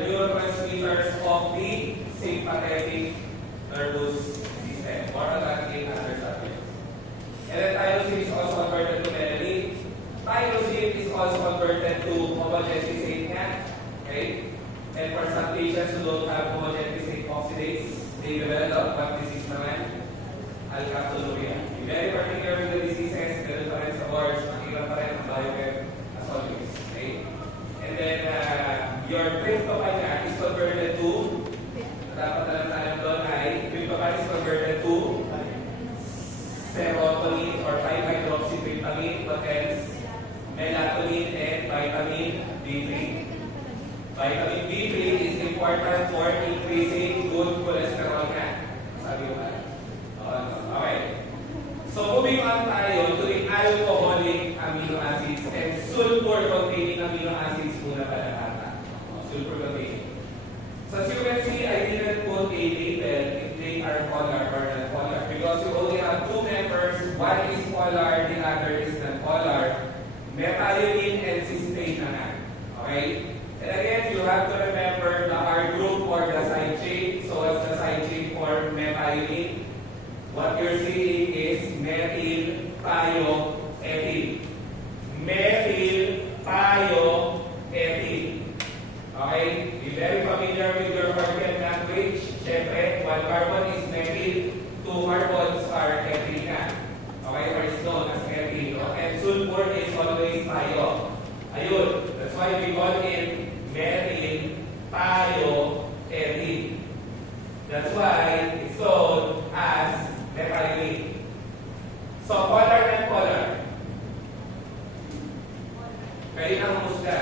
the neurotransmitters of the sympathetic nervous system. More on that in other subjects. And then tyrosine is also converted to melanin. Tyrosine is also converted to homogenetic nga. Okay? And for some patients who don't have homogenetic oxidates, they develop what disease naman? Alkaptoluria. Be very particular with the diseases, ganun pa rin sa boards, makikita pa rin ang BioChem as always. Okay? And then, your tryptophan is converted to, dapat alam tayo doon ay, tryptophan is converted to serotonin or 5-hydroxytryptamine, what else? Melatonin and vitamin D3. Vitamin D3 is important for increasing good cholesterol nga. Sabi ko ba? Okay. So moving on tayo to the alcoholic amino acids and sulfur-containing amino acids muna pala ata. Sulfur-containing. So as you can see, I didn't put a label if they are polar or non-polar because you only have two members. One is polar, the other is non-polar. Methionine and cysteine na nga. Okay? And again, you have to remember the R group or the side chain. So what's the side chain for methionine? What you're seeing is methyl thioethyl. Methyl thioethyl. Okay? Be very familiar with your organic language. Siyempre, one carbon is methyl, two carbons are ethyl nga. Okay? Or is known as ethyl. And sulfur is always thio. Ayun. That's why we call it methyl thioethyl. That's why it's known as methionine. So, polar and polar. Kayo na humusga.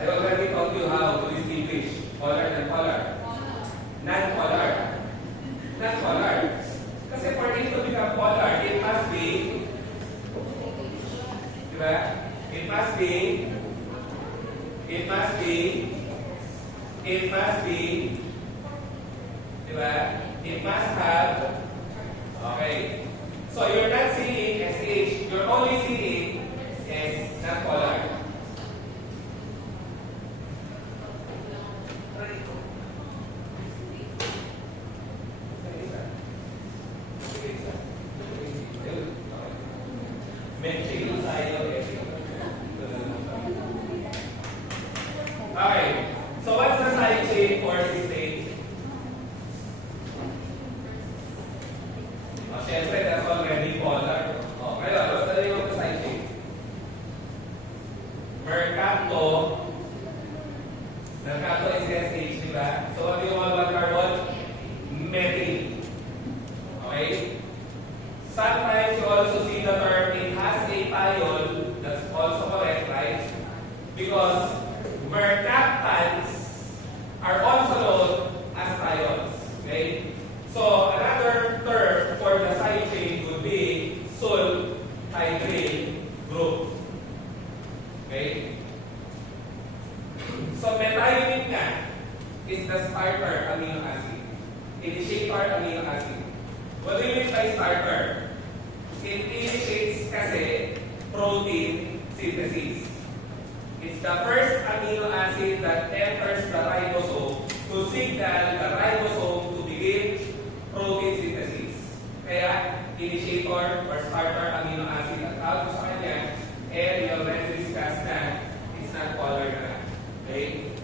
I already taught you how to distinguish polar and polar. Non-polar. Non-polar. Kasi for it to become polar, it must be, diba? It must be, diba? It must have, okay. So you're not seeing SH, you're only seeing S, not polar. Okay, so what's the side chain for cysteine? Siyempre, that's already polar. Okay, what's the name of the side chain? Mercapto. Mercapto is SH, diba? So what do you want about carbon? Methyl. Okay? Sometimes you also see the term it has a thiol. That's also correct, right? Because mercaptans are also known as thiols. Okay? So another term for the side chain would be sulfhydryl group. Okay? So methionine nga is the starter amino acid. Initiator amino acid. What do you mean by starter? It initiates kasi protein synthesis. It's the first amino acid that enters the ribosome to signal the ribosome to begin protein synthesis. Kaya, initiator or starter amino acid ang tawag ko sa kanya, and we already discussed na it's not polar na. Okay?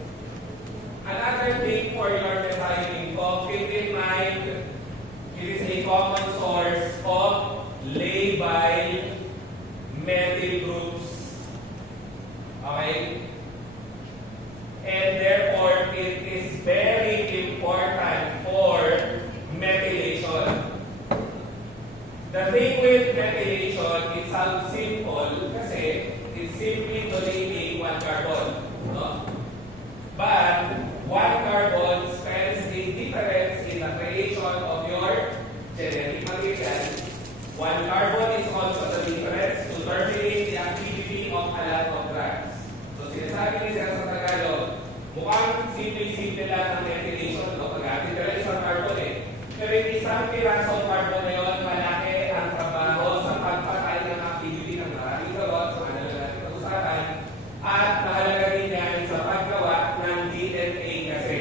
Another thing for your methionine, keep in mind, it is a common source of labile methyl groups. Okay? And therefore, it is very important for methylation. The thing with methylation, it sounds simple kasi it's simply donating one carbon. No? But one carbon spells a difference in the creation of your genetic material. One carbon is also the difference to terminate the activity of a lot of drugs. So sinasabi ni Sir sa Tagalog, mukhang simple-simple lang ang methylation, no? Pag-atin ka lang isang carbon eh. Pero yung isang pirasong carbon na yun, malaki ang trabaho sa pagpatay ng activity ng maraming gawat, so ano na natin pag-usapan, at mahalaga rin yan sa paggawa ng DNA kasi.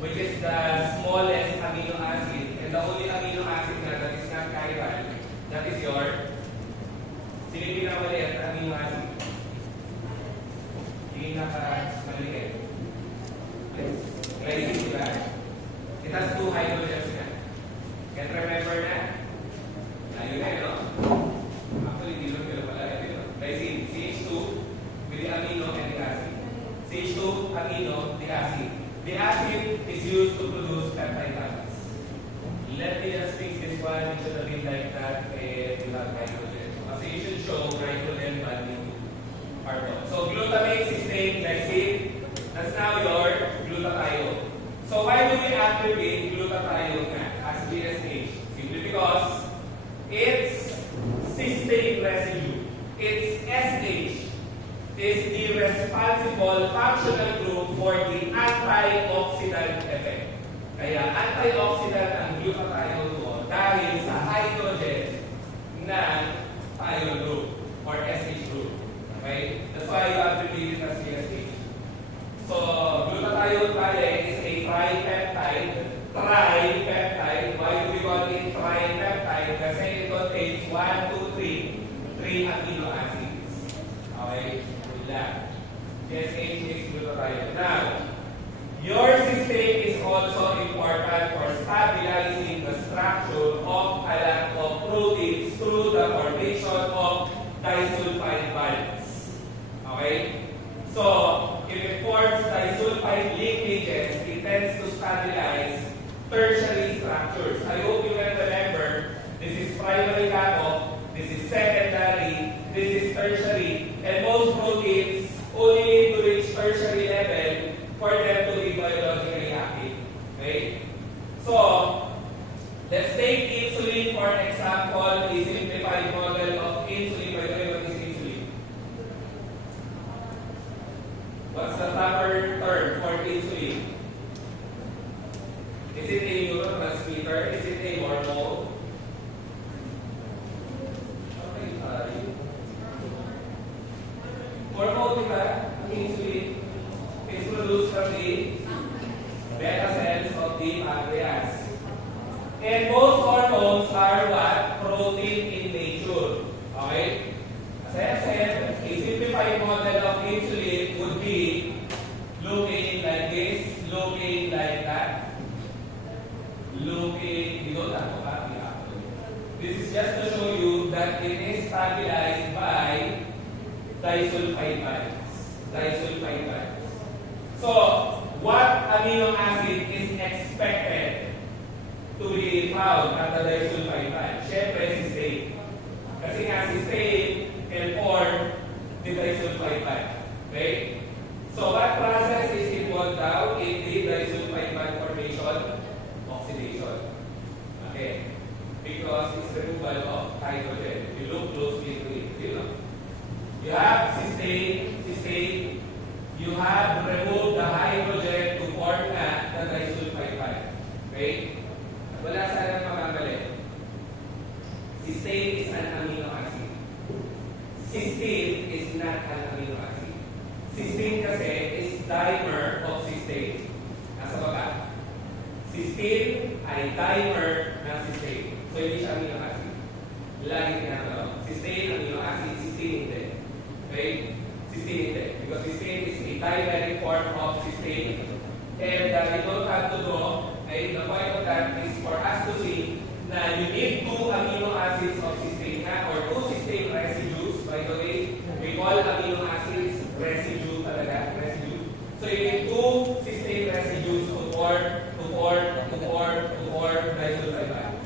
which is the smallest amino acid, and the only amino acid that is not chiral, that is your pinaka-maliit na amino acid. Pinaka-maliit. Glycine, diba? It has 2 hydrogens na. Can remember na? Layo na, no? Actually, di lang pala pala. Glycine, CH2 with the amino and the acid. CH2 amino, the acid. The acid is used to produce peptide bonds. Let me just fix this one. It should have been like that if you have hydrogen. Kasi you should show hydrogen bonding to carbon. So glutamate, cysteine, glycine, that's now your glutathione. So why do we activate glutathione as GSH? Simply because its cysteine residue, its SH, is the responsible functional group for the antioxidant effect. Kaya antioxidant ang glutathione mo dahil sa hydrogen ng thione group or SH group. Okay? That's why you have to read it as GSH. So, glutathione pala is a tripeptide. Tripeptide. Why do we call it tripeptide? Kasi it contains 1, 2, 3 amino acids. Okay? GSH is glutathione. Now, your cysteine is also important for stabilizing the structure of a lot of proteins through the formation of disulfide bonds. Okay? So, if it forms disulfide linkages, it tends to stabilize tertiary structures. I hope you can remember, this is primary cutoff, this is secondary, this is tertiary, and most proteins only need to reach tertiary level for them to be biologically active. Okay? So, let's take insulin for example, a simplified model of insulin. By the way, what is insulin? What's the proper term for insulin? Is it a neurotransmitter? Is it a hormone? Hormone, diba? Insulin is produced from the beta cells of the pancreas. And most hormones are what? Protein in nature. Okay? As I have said, a simplified model of insulin would be looking like this, looking like that, looking, this is just to show you that it is stabilized by disulfide bonds. Disulfide bonds. So, what amino acid is expected to be found at the disulfide bond? Siyempre, cysteine. Kasi nga, cysteine can form the disulfide bond. Okay? So, what process is involved now in the disulfide bond formation? Oxidation. Okay? Because it's removal of hydrogen. If you look closely to it, you know. You have cysteine, you have removed the hydrogen to form the disulfide bond. Okay? Wala sanang makamali. Cysteine is an amino acid. Cysteine is not an amino acid. Cysteine kasi is dimer of cysteine. Nasa baba. Cysteine ay dimer ng cysteine. So, hindi siya amino acid. Lagi tinatawag. Cysteine, amino acid, cysteine hindi. Okay? Cysteine hindi. Because cysteine is a dimeric form of cysteine. And you don't have to draw. Okay? The point of that is for us to see na you need 2 amino acids of cysteine or 2 cysteine residues. By the way, we call amino acids residue talaga. Residue. So, you need 2 cysteine residues to form disulfide bond.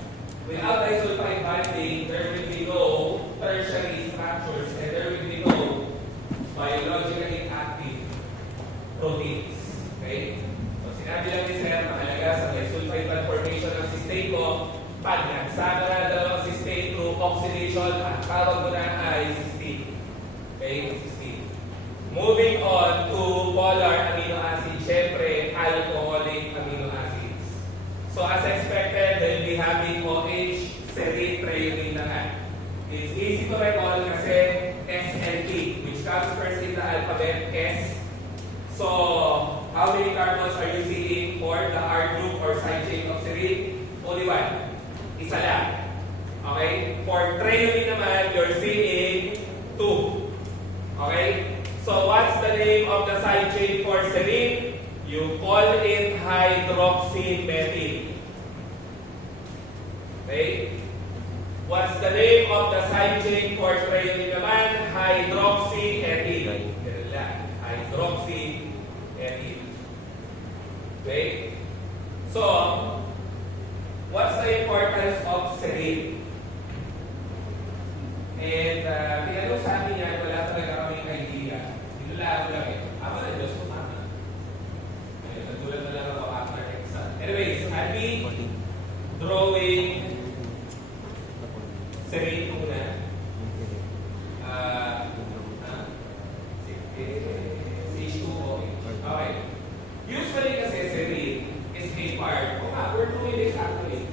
Without disulfide bonding, there will be no tertiary structures and there will be no biologically active proteins. Okay? So, sinabi lang ni Sir, mahalaga sa disulfide bond formation ng cysteine ko, pag nagsama na dalawang cysteine through oxidation, ang tawag mo na ay cysteine. Okay? Cysteine. Moving on to polar amino acid, syempre, alcoholic amino acids. So, as expected, they'll be having OH, serine, threonine na nga. It's easy to recall kasi SNP, which comes first in the alphabet, S. So, how many carbons are you seeing? for the R group or side chain of serine? Only one. Isa lang. Okay? For threonine naman, you're seeing 2. Okay? So what's the name of the side chain for serine? You call it hydroxymethyl. Okay? What's the name of the side chain for threonine naman? Hydroxyethyl. Ganun lang. Hydroxyethyl. Okay? So, what's the importance of serine? And tinanong sa amin yan, wala talaga kaming idea. Tinula ako lang eh. Ama na Diyos ko, mama. Natulad na lang ako after exam. Anyways, I'll be drawing serine muna. H2O. Okay. Usually kasi serine is a part. We're doing this actually.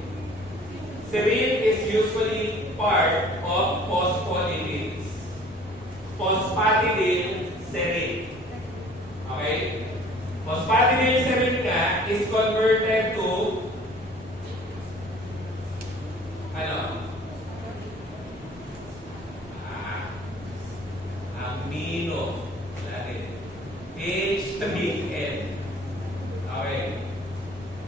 Serine is usually part of phospholipids. Phosphatidyl serine. Okay? Phosphatidyl serine nga is converted to amino. H3N. Okay.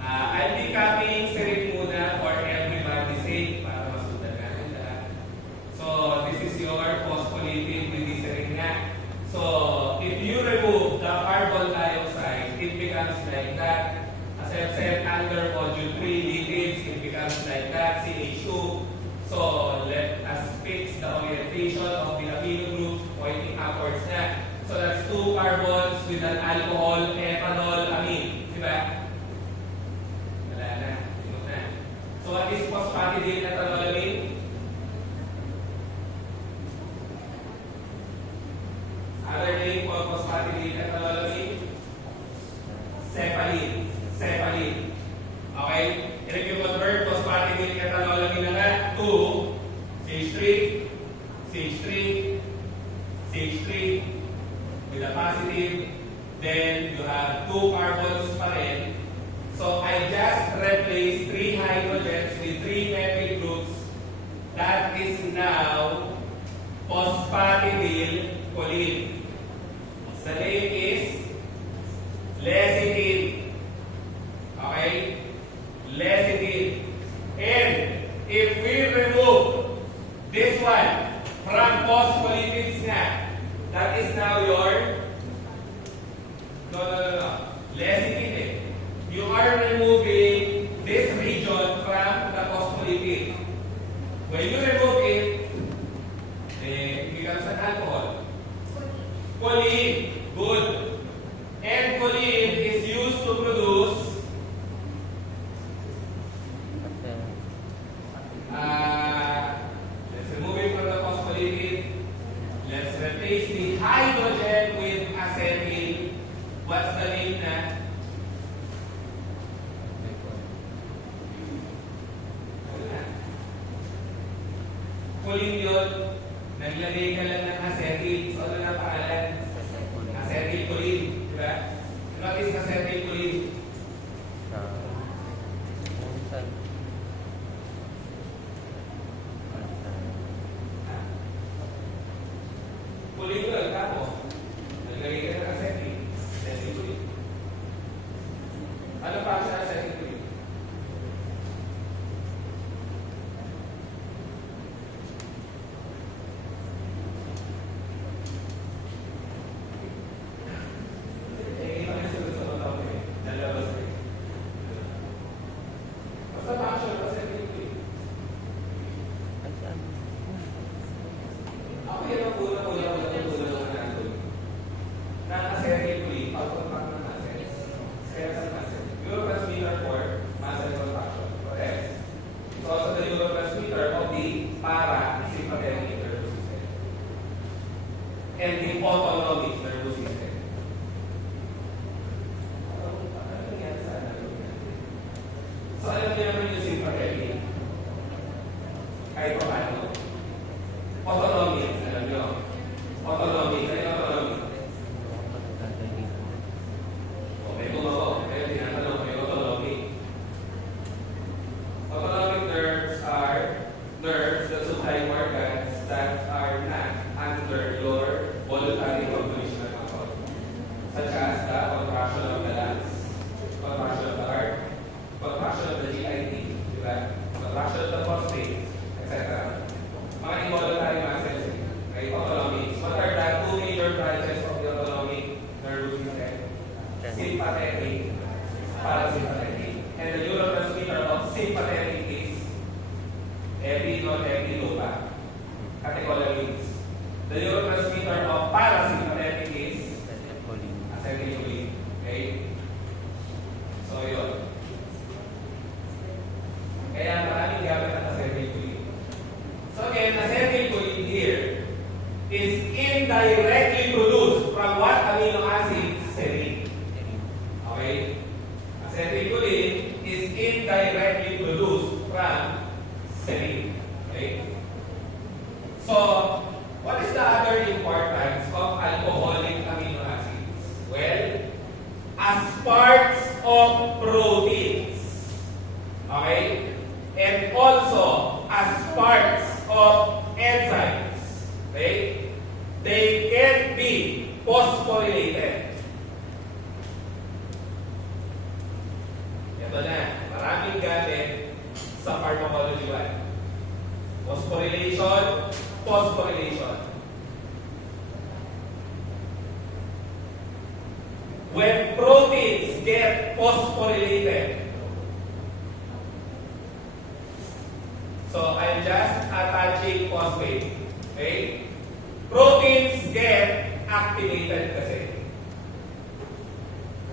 I'll be copying serine muna for everybody's sake para masundan natin lahat. So, this is your phospholipid with the serine nga. So, if you remove the carbon dioxide, it becomes like that. As I've said, under module 3 lipids, it becomes like that, CH2. So, let us fix the orientation of the amino group pointing upwards na. So, that's 2 carbons with an alcohol, ethanol, amine. Diba? Wala na. Tingnan na. So, what is phosphatidyl ethanol amine? Other name for phosphatidyl ethanol amine? Cephalin. Cephalin. Okay? And if you convert phosphatidyl ethanol amine na nga to CH3, CH3, CH3 with a positive, then you have 2 carbons pa rin. So I just replace 3 hydrogens with 3 methyl groups. That is now phosphatidyl choline. The name is lecithin. Okay? Lecithin. And if we remove this one from phospholipids nga, that is now your lecithin eh. You are removing this region from the phospholipid. When you remove it, it becomes an alcohol. Choline. Good. And choline is used to produce let's remove it from the phospholipid. Let's replace the hydrogen with acetyl. What's the name na? Choline yun. Naglagay ka lang ng acetyl. So ano na pangalan? Acetylcholine. Diba? What is acetylcholine? Choline yun. Tapos, naglagay ka ng acetyl. Acetylcholine. Ano pa siya acetylcholine? And the autonomic nervous system. So, alam niyo naman yung sympathetic. Kahit pa paano. Autonomic, alam niyo. Autonomic. Ano yung autonomic? Okay, kung ako. Kaya tinatanong ko yung autonomic. sympathetic, parasympathetic. And the neurotransmitter of sympathetic is epinephrine catecholamines. The neurotransmitter of parasympathetic is acetylcholine. Okay? So, yun. Kaya maraming gamit ang acetylcholine. So again, acetylcholine here is indirectly produced from what amino acid? Serine. Okay? Acetylcholine is indirectly produced from serine. Okay? So, what is the other importance of alcoholic amino acids? Well, as parts of proteins. Okay? And also as parts of enzymes. Okay? They can be phosphorylated. Ito na, maraming gamit sa pharmacology 1. Phosphorylation. When proteins get phosphorylated, so I'm just attaching phosphate. Okay? Proteins get activated kasi.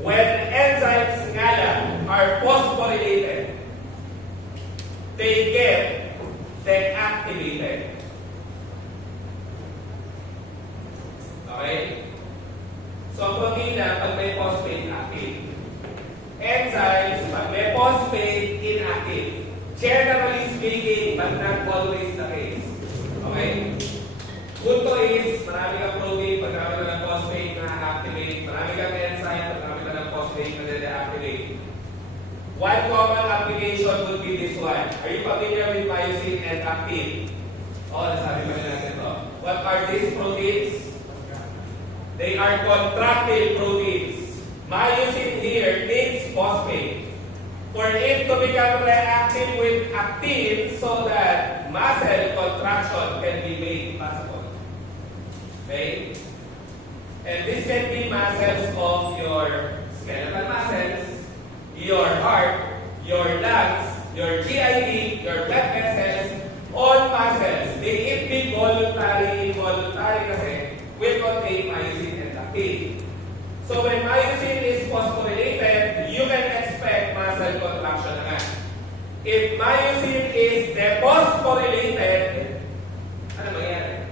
When enzymes nga lang are phosphorylated, they get deactivated. Okay? So protein lang pag may phosphate active. Enzymes pag may phosphate inactive. Generally speaking, but not always the case. Okay? Punto is, marami kang protein, pag marami ka ng phosphate na activate, marami kang enzyme, pag marami ka ng phosphate na deactivate. One common application would be this one. Are you familiar with myosin and actin? Oh, nasabi ba natin ito? What are these proteins? They are contractile proteins. Myosin here needs phosphate for it to become reactive with actin so that muscle contraction can be made possible. Okay? And this can be muscles of your skeletal muscles, your heart, your lungs, your GID, your blood vessels, all muscles. They it be voluntary, involuntary kasi will contain myosin and actin. So when myosin is phosphorylated, you can expect muscle contraction naman. If myosin is dephosphorylated, ano mangyayari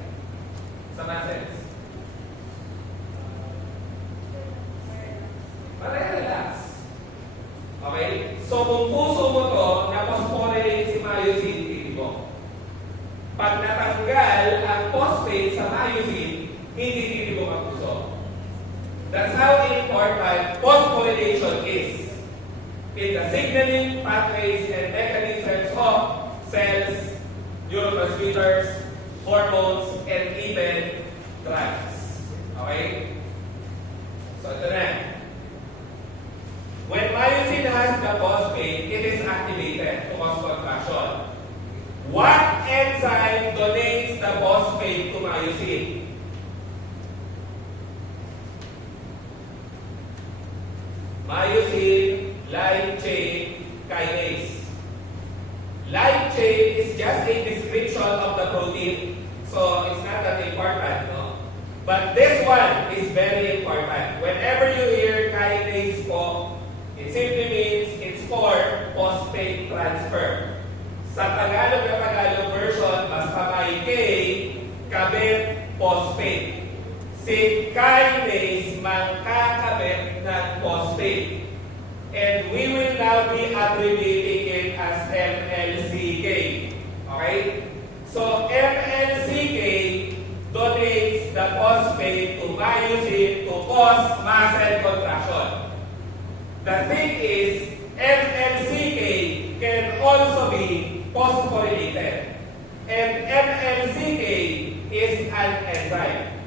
sa muscles? Relax. Okay? So kung puso mo to, na-phosphorylate si myosin, titibo. Pag natanggal ang phosphate sa myosin, hindi titibo ang puso. That's how important phosphorylation is in the signaling pathways and mechanisms of cells, neurotransmitters, hormones, and even drugs. Okay? So ito na. When myosin has the phosphate, it is activated to cause contraction. What enzyme donates the phosphate to myosin? Myosin light chain kinase. Light chain is just a description of the protein, so it's not that important, no? But this one is very important. Whenever you hear kinase po, it simply means it's for phosphate transfer. Sa Tagalog na Tagalog version, basta may K, kabit phosphate. Si kinase magkakabit ng phosphate. And we will now be abbreviating it as MLCK. Okay? So MLCK donates the phosphate to myosin to cause muscle contraction. The thing is, MLCK can also be phosphorylated. And MLCK is an enzyme.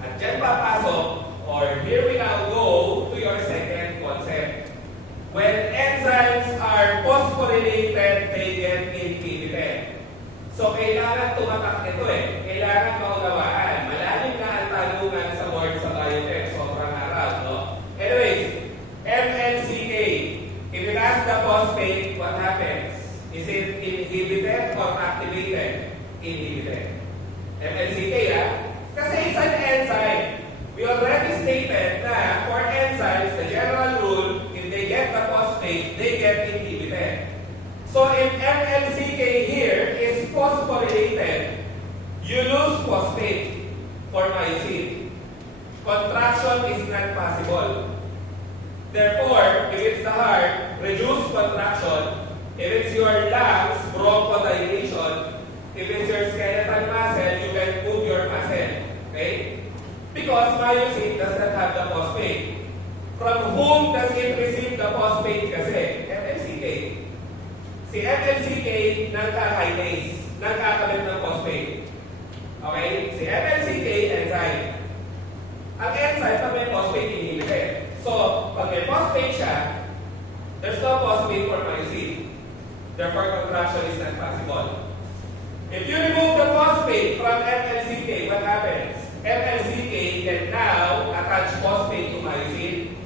At dyan papasok, or here we now go to your second concept. When enzymes are phosphorylated, they get inhibited. So, kailangan tumatak nito eh. Kailangan maunawaan. Malalim na ang tanungan sa board sa BioChem. Sobrang araw, no? Anyways, or activated? Inhibited. MLCK, kasi it's an enzyme. We already stated na for enzymes, the general rule, if they get the phosphate, they get inhibited. So if MLCK here is phosphorylated, you lose phosphate for myosin. Contraction is not possible. Therefore, if it's the heart, reduce contraction. If it's your lungs, bronchodilation. If it's your skeletal muscle, you can move your muscle. Okay? Because myosin does not have the phosphate. From whom does it receive the phosphate kasi? MLCK. Si MLCK nagka-kinase, nagkakabit ng phosphate. Okay? Si MLCK, enzyme. Ang enzyme, pag may phosphate, inhibited. So, pag may phosphate siya, there's no phosphate for myosin. Therefore, contraction is not possible. If you remove the phosphate from MLCK, what happens? MLCK can now attach phosphate to myosin.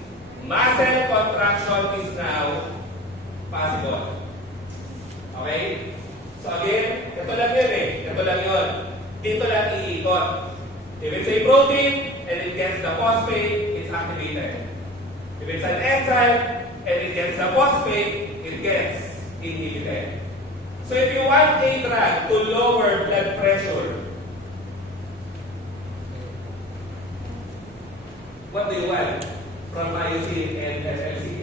Muscle contraction is now possible. Okay? So again, ito lang yun eh. Ito lang yun. Dito lang iikot. If it's a protein and it gets the phosphate, it's activated. If it's an enzyme and it gets the phosphate, it gets inhibited. So if you want a drug to lower blood pressure, what do you want from myosin and MLCK?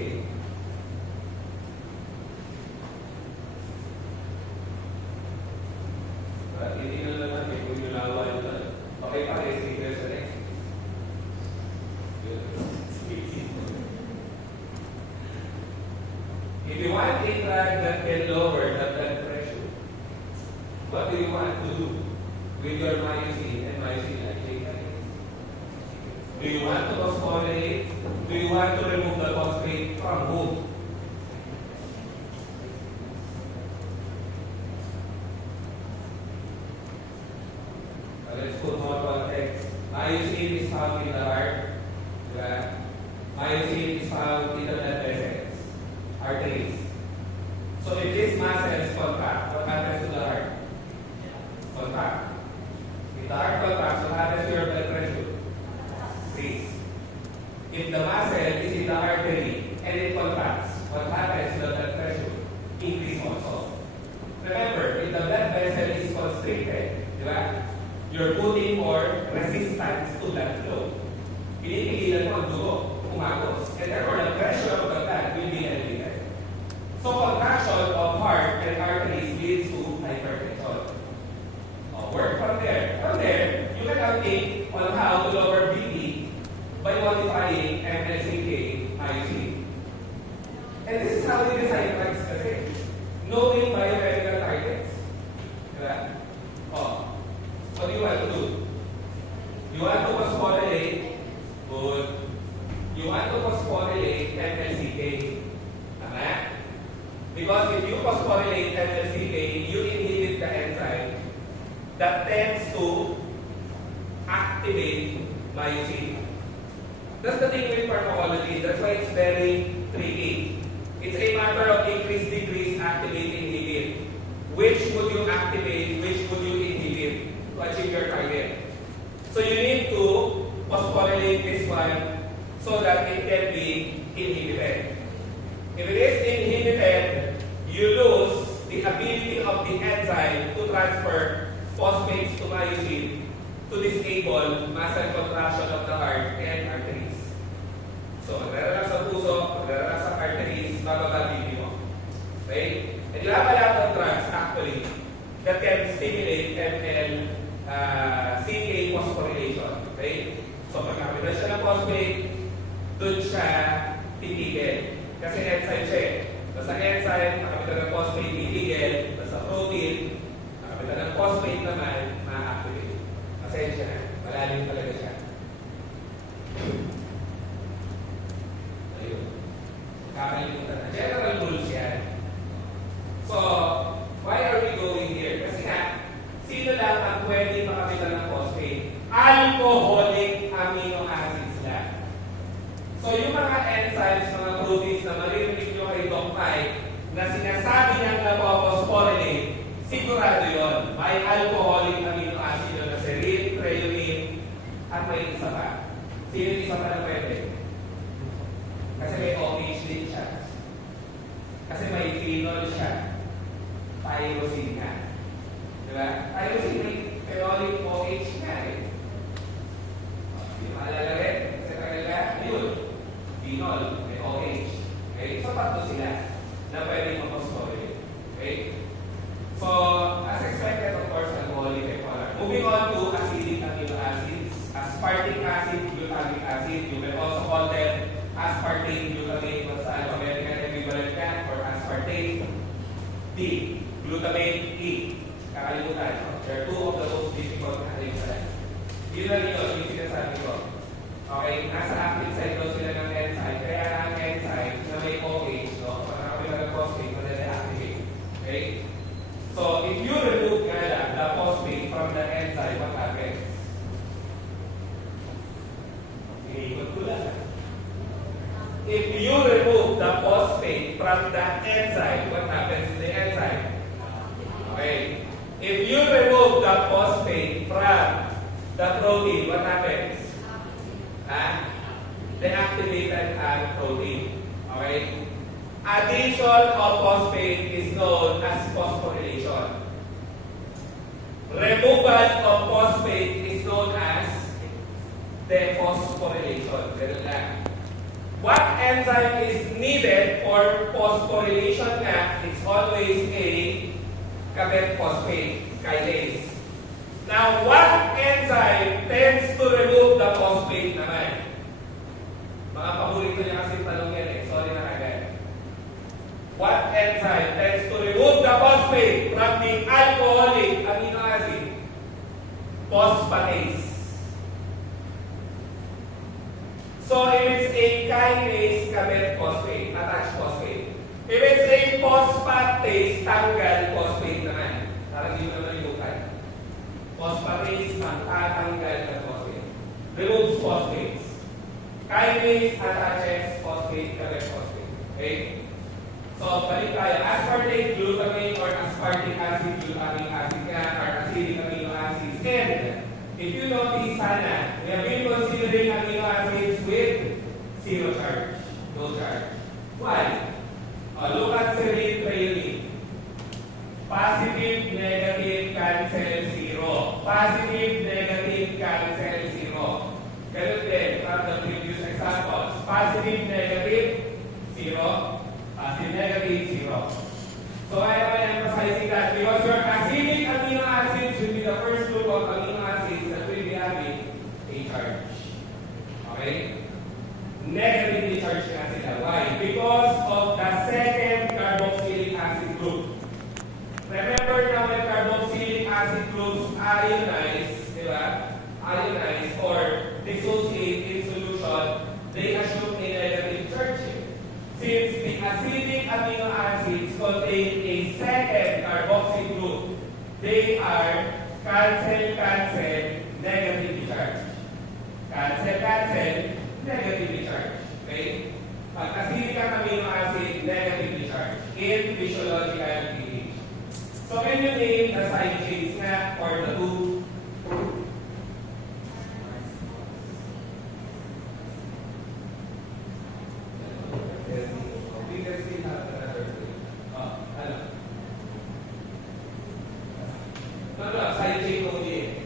Titingnan naman kung yung lawan ito. Okay pa rin, speaker sa next. If you want a drug that can lower the blood pressure, what do you want to do with your myosin and myosin activated? Do you want to phosphorylate? Do you want to remove the phosphate from whom? Let's put more context. Myosin is found in the heart. Diba? Myosin is found in the blood vessels, arteries. So if these muscles contract, what happens to the heart? Contract. If the heart contracts, what happens to your blood pressure? Increase. If the muscle is in the artery and it contracts, what happens to the blood pressure? Increase also. Remember, if the blood vessel is constricted, diba? You're putting more resistance to blood flow. Pinipigilan mo ang dugo, umagos. And therefore, the pressure of the blood will be elevated. So, contraction of heart and arteries leads to hypertension. Work from there. From there, you can now think on how to lower BP by modifying MLCK myosin. And this is how we design drugs kasi. Knowing biomedical targets. Diba? What do you want to do? You want to phosphorylate? Good. You want to phosphorylate MLCK. Tama? Because if you phosphorylate MLCK, you inhibit the enzyme that tends to activate myosin. That's the thing with pharmacology. That's why it's very tricky. It's a matter of increase, decrease, activate, inhibit. Which would you activate? Which would you inhibit to achieve your target? So you need to phosphorylate this one so that it can be inhibited. If it is inhibited, you lose the ability of the enzyme to transfer phosphates to myosin to disable muscle contraction of the heart and arteries. So, magdadala sa puso, magdadala sa arteries, bababa BP mo. Okay? And you have a lot of drugs actually that can stimulate MLCK phosphorylation. Okay? So, pag nakapitan siya ng phosphate, dun siya titigil. Kasi enzyme siya eh. Basta enzyme, nakapitan ng phosphate, titigil. Basta protein, nakapitan ng phosphate naman, ma-activate. Pasensya na. Malalim talaga siya. Ayun. Kakalimutan na. General rules yan. So, why are we going here? Kasi nga, sino lang ang pwede makapitan ng phosphate? Alcoholic amino acids lang. So, yung mga enzymes, mga proteins na maririnig nyo kay Doc Mike na sinasabi niyang napophosphorylate, siguro sigurado yun. May alcoholic amino acid yun na serine, threonine, at may isa pa. Sino yung isa pa na pwede? Kasi may OH din siya. Kasi may phenol siya. Tyrosine nga. Diba? Tyrosine may phenolic OH nga eh. Hindi maalala rin. Kasi talaga, yun. Phenol, may OH. Okay? So, tatlo sila na pwedeng mapostolate. Okay? So, as expected, of course, alcoholic and polar. Moving on to acidic amino acids. Aspartic acid, glutamic acid. You can also call them aspartate, glutamate, basta alphabetical equivalent ka, or aspartate. D, glutamate, E. Kakalimutan. There are two of the most difficult na kalimutan. Yun na rin yun, yung sinasabi ko. Okay, nasa active site daw sila ng enzyme. Kaya ang enzyme na may OH, no? Pag nakapila ng phosphate, madali-activate. Okay? So, if you remove nga lang the phosphate from the enzyme, what happens? Inikot ko lang. If you remove the phosphate from the enzyme, what happens to the enzyme? Okay. If you remove the phosphate from the protein, what happens? Deactivated ang protein. Okay. Addition of phosphate is known as phosphorylation. Removal of phosphate is known as dephosphorylation. Ganun lang. What enzyme is needed for phosphorylation nga? It's always a kabet phosphate kinase. Now, what enzyme tends to remove the phosphate naman? Mga paborito niya kasi tanong yan eh. Sorry na agad. What enzyme tends to remove the phosphate from the alcoholic amino acid? Phosphatase. So, if it's a kinase, kabet phosphate, attached phosphate. If it's a phosphatase, tanggal phosphate naman. Parang hindi mo naman ilukan. Phosphatase, tatanggal ng phosphate. Removes phosphates. Kinase attaches phosphate, kabet phosphate. Okay? So, balik tayo. Aspartate, glutamate, or aspartic acid, glutamic acid nga, or acidic amino acids. And, if you notice sana, we have been considering amino acids with zero charge, no charge. Why? Look at serine, threonine. Positive, negative, cancel, zero. Positive, negative, cancel, zero. Ganun din from the previous examples. Positive, negative, zero. Positive, negative, zero. So I am emphasizing that because your acidic amino acids will be the first group of amino acids that will be having a charge. Okay? Negatively charged nga sila. Why? Because of the second carboxylic acid group. Remember na when carboxylic acid groups ionize, di ba? Ionize or dissociate in solution, they assume a negative charge. Since the acidic amino acids contain a second carboxy group, they are cancel, negatively charged. Cancel, negatively charged. Okay? Pag acidic ang amino acid, negatively charged in physiological pH. So can you name the side chains nga for the two? We can still have another two. Ano? No, side chain only.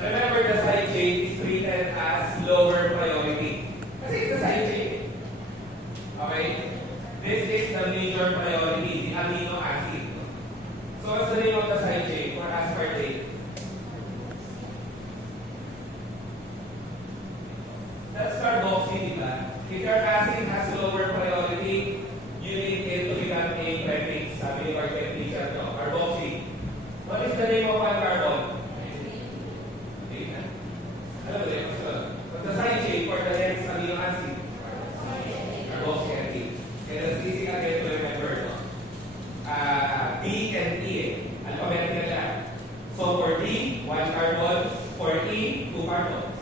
Remember, the side chain is treated as lower priority. Kasi it's the side chain. Okay? This is the major priority, the amino acid. So what's the name of the side chain for aspartate? That's carboxy, diba? If your acid has lower priority, you need it to become a prefix. Sabi ni Mark teacher ko, carboxy. What is the name of one carbon? Alam mo din, what's the side chain for the next amino acid? Carboxy acid. And it's easy again to remember, no? D and E, alphabetical lang. So for D, 1 carbon. For E, 2 carbons.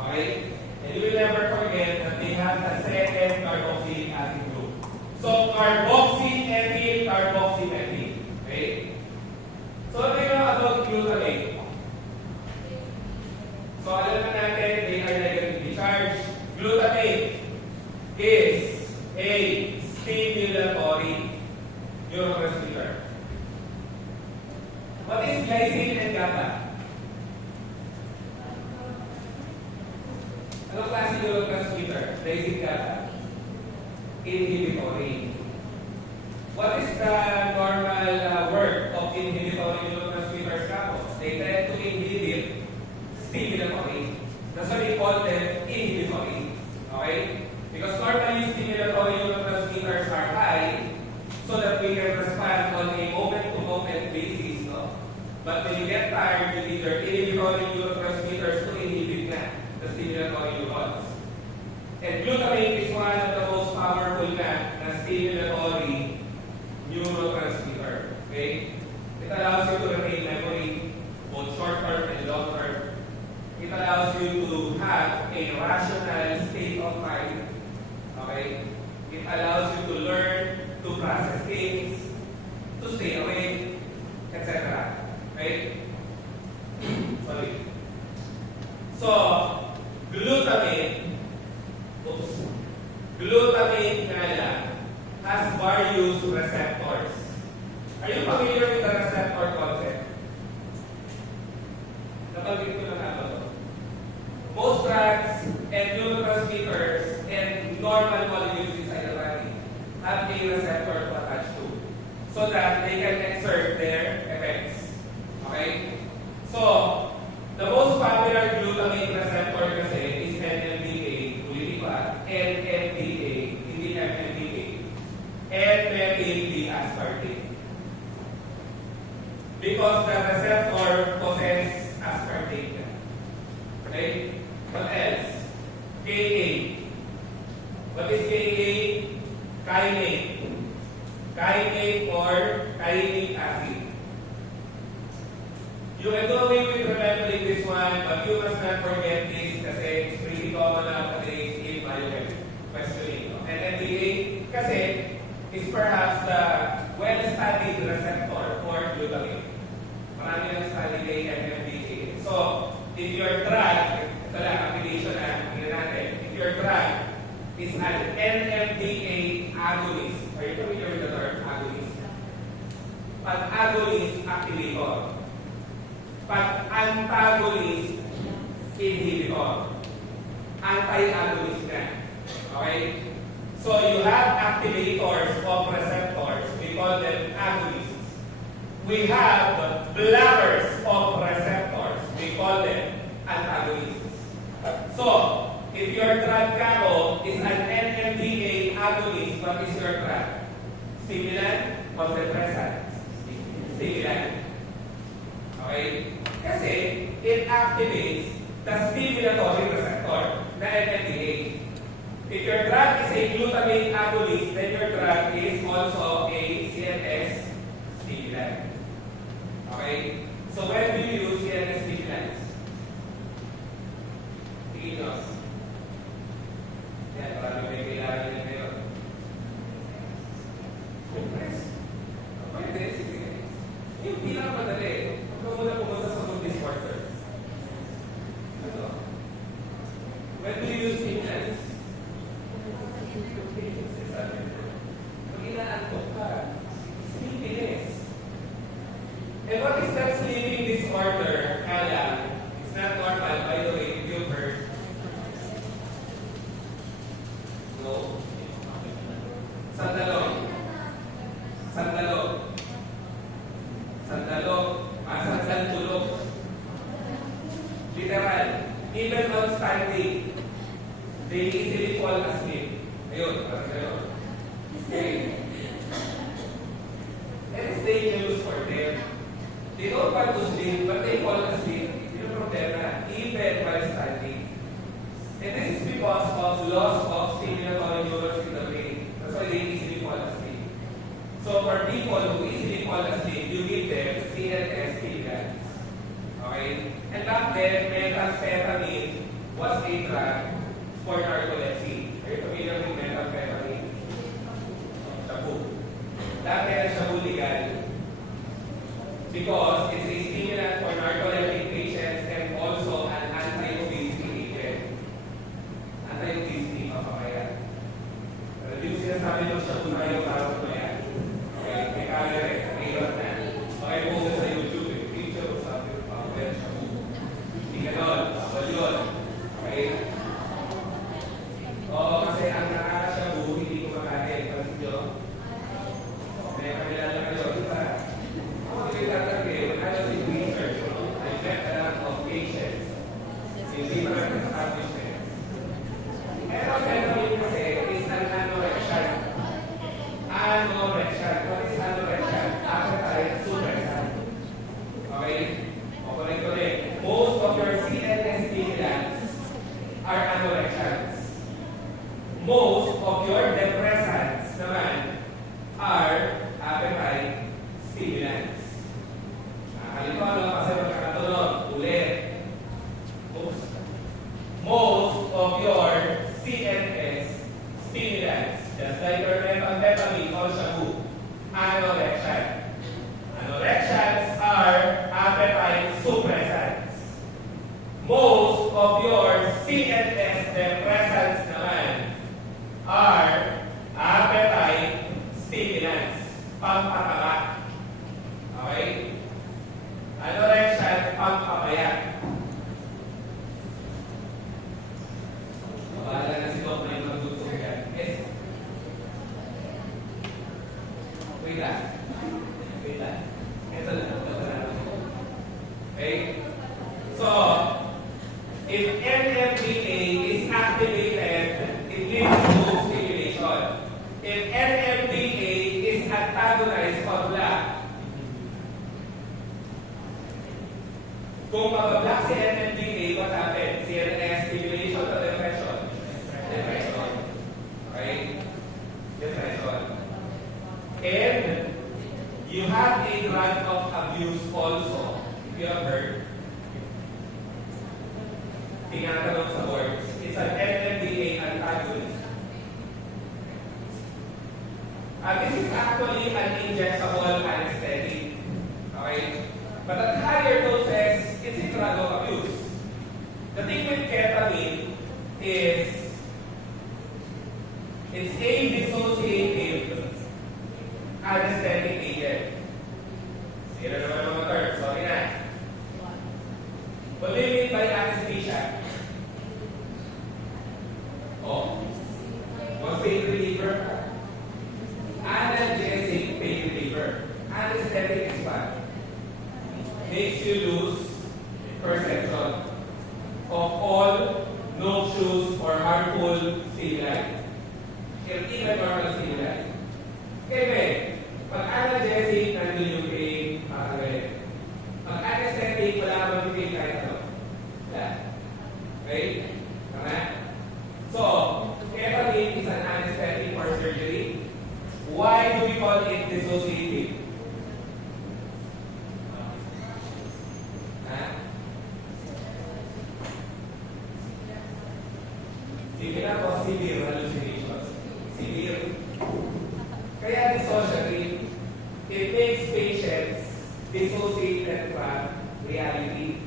Okay? And you will never forget that they have a second carboxylic acid group. So carboxy, ethyl, carboxy Glutamate is a stimulatory neurotransmitter. What is glycine and GABA? Anong klase neurotransmitter? Glycine, GABA? Inhibitory. What is the normal work of inhibitory neurotransmitters, kapos? They tend to inhibit stimulatory. That's why we call them inhibitory. Okay? Because normally stimulatory neurotransmitters are high so that we can respond on a moment-to-moment basis. No? But when you get tired, you need your inhibitory neurotransmitters to inhibit the stimulatory neurons. And glutamate is one of the most powerful na stimulatory neurotransmitter. Okay? It allows you to retain memory, both short-term and long-term. It allows you to have a rational state of mind. Okay? It allows you to learn, to process things, to stay awake, etc. Right? Sorry. So, glutamate nga lang has various receptors. Are you familiar with the receptor concept? Nabanggit ko na nga ba ito? Most drugs and neurotransmitters and normal molecules inside the body have a receptor to attach to so that they can exert their effects. Okay? So, the most popular glutamate receptor kasi is NMDA, ulitin ko NMDA, hindi MMDA, N-methyl D-aspartate. Because the receptor possesses aspartate. Okay? What else? Ka. What is Ka? Kainate. Kainate or kainic acid. You can do away with remembering this one, but you must not forget this kasi it's pretty common nowadays in BioChem questioning. And NMDA kasi is perhaps the well-studied receptor for glutamate. Marami lang study kay NMDA. So, if your drug, ito lang, application na, tingnan natin, if your drug is an NMDA agonist, are you familiar with the term agonist? Pag agonist, activator. Pag antagonist, inhibitor. Anti-agonist na. Okay? So, you have activators of receptors. We call them agonists. We have blockers of receptors. We call them antagonists. So, if your drug kako is an NMDA agonist, what is your drug? Stimulant or depressant? Stimulant. Okay? Kasi it activates the stimulatory receptor, the NMDA. If your drug is a glutamate agonist, then your drug is also a CNS stimulant. Okay? So when do you use CNS stimulants? Tingin. Yan, parang may kailangan nyo ngayon. Compress. Pwede, sige. Yung pinakamadali, huwag mo na pumunta sa mood disorder. Ano? When do you use stimulants? Pag inaantok ka, sleepiness. And what is that sleeping disorder? Kala, it's not normal, by the way, if you've heard. No? Sandalog. Sandalog. Sandalog. Sandaltulog. Literal. Even on standing, they easily fall asleep. Ayun, parang gano'n. Okay. And it's dangerous for them. They don't want to sleep, but they fall asleep. Yung problema, even while standing. And this is because of loss of stimulatory neurons in the brain. That's why they easily fall asleep. So for people who easily fall asleep, you give them CNS stimulants. Okay? And back then, methamphetamine was a drug for narcolepsy. Are you familiar with methamphetamine? Shabu. Dati ang shabu legal because it's a stimulant for narcoleptic patients and also an anti-obesity agent. Anti-obesity Pero phenamine kasi is an anorexic. Anorexic. What is anorexic? Appetite suppressant. Okay? Correct. Most of your CNS stimulants are anorexics. Most of your depressants naman are appetite stimulants. Halimbawa, kasi magkakatulog, ulit. Most of your CNS stimulants, just like your methamphetamine or shabu, anorexic. Anorexics are appetite suppressants. Most of your CNS depressants naman are appetite stimulants. Pampataba. Okay? Anorexic, pampapayat. Bahala na si Doc na yung magdutong yan. Yes? Wait lang. Ito na. Okay? So, if NMDA is activated, it leads to stimulation. If NMDA is antagonized or blocked, kung mabablock si NMDA, what happens? CNS stimulation or depression? Depression. Okay? Depression. And you have a drug of abuse also. If you have heard, tinatanong sa boards, it's an NMDA antagonist. This is actually an injectable anesthetic. Okay? But at higher doses, it's a drug of abuse. The thing with ketamine is it's a dissociative anesthetic agent. Sira naman mga terms. Sorry na. What do you mean by anesthesia? Oh. What's pain reliever? Analgesic pain reliever. Anesthetic is what? Makes you lose perception of all noxious or harmful stimuli. Even normal stimuli. Kaya, pag analgesic, nandun yung pain, pag anesthetic, wala ka bang pain kahit ano? Wala. Okay? Tama? So, ketamine is an anesthetic for surgery. Why do we call it dissociative? Similar or severe hallucinations? Severe. Kaya dissociative, it makes patients dissociated from reality.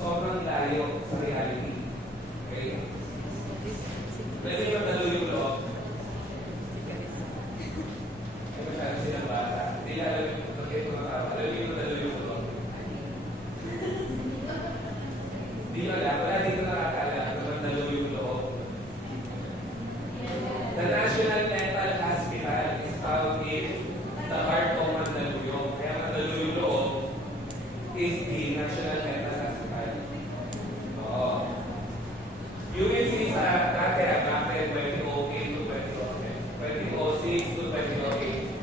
Sobrang layo sa reality. Okay? Pwede yung nalo yung loob. Ay masyado silang bata. Hindi lalo yung nalo yung loob. Hindi wala dito nakakala kung nalo yung loob. The National Mental Hospital is found in the heart of Mandaluyong. Kaya Mandaluyong is the National Mental Hospital. Oo. You will see sa dati back in 2008 to 2006 to 2008.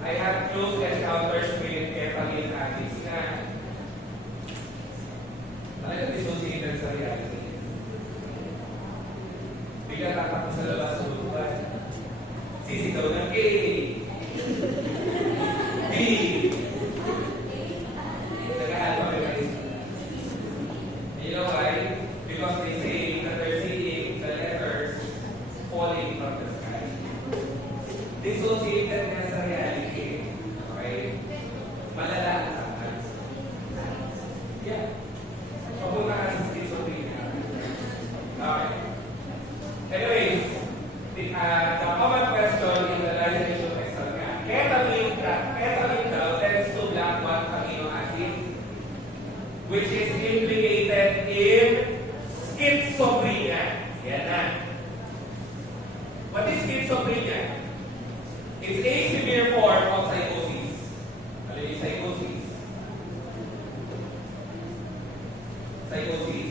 I had close encounters with ketamine addicts na talagang dissociated sa reality. Bigla tatapos sa labas sa butuan. Sisigaw ng A. B. Nag-alphabetize. You know why? Because they say that they're seeing the letters falling from the sky. Dissociated na sa reality. Okay? Malala ang sometimes. Yeah. Papunta ka sa schizophrenia. Okay. Anyways, the common question in the licensure exam nga, ketamine daw tends to block one amino acid, which is implicated in schizophrenia. Yan na. What is schizophrenia? It's a severe form of psychosis. Ano yung psychosis? Psychosis.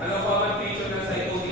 Ano common feature ng psychosis?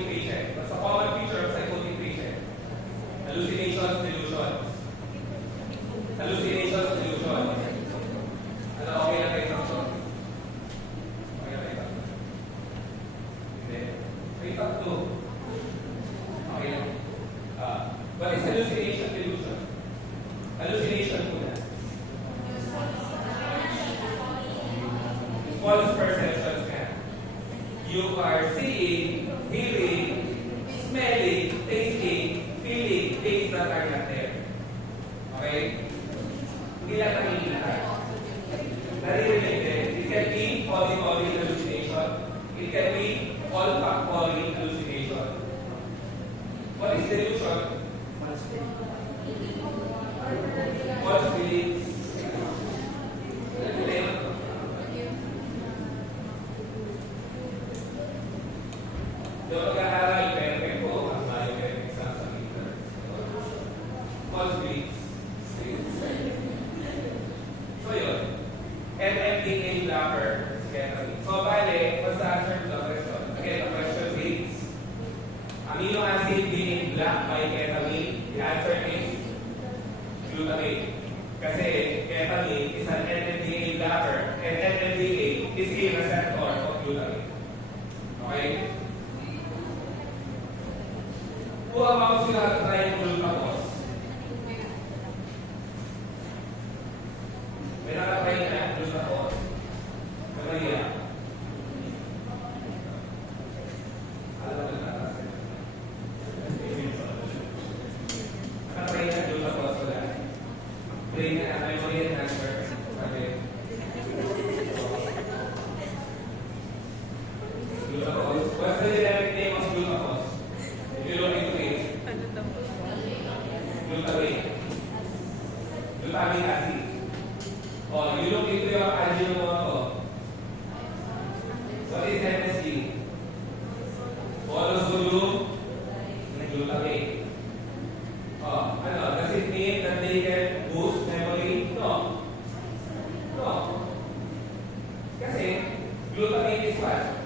pag-aaral, perfect po ang BioChem exam sa midterm. Cause grades. So yun. NMDA blocker, ketamine. So bale, what's the answer to the question? Again, the question is, amino acid being blocked by ketamine, the answer is glutamate. Kasi ketamine is an NMDA blocker, and NMDA is a receptor of glutamate. Okay? Who amongst you have tried glucose? May nakatry na glucose? Maria? Alam mo na nakatry na glucose wala? Try na, may Maria answer. Sabi. Glucose. What's the generic name of glucose? If you look into it. Glutamate. Glutamic acid. Oh, you look into your Ajinomoto. What is MSG? Monosodium glutamate. Oh, ano? Does it mean that they can boost memory? No. No. Kasi glutamate is what?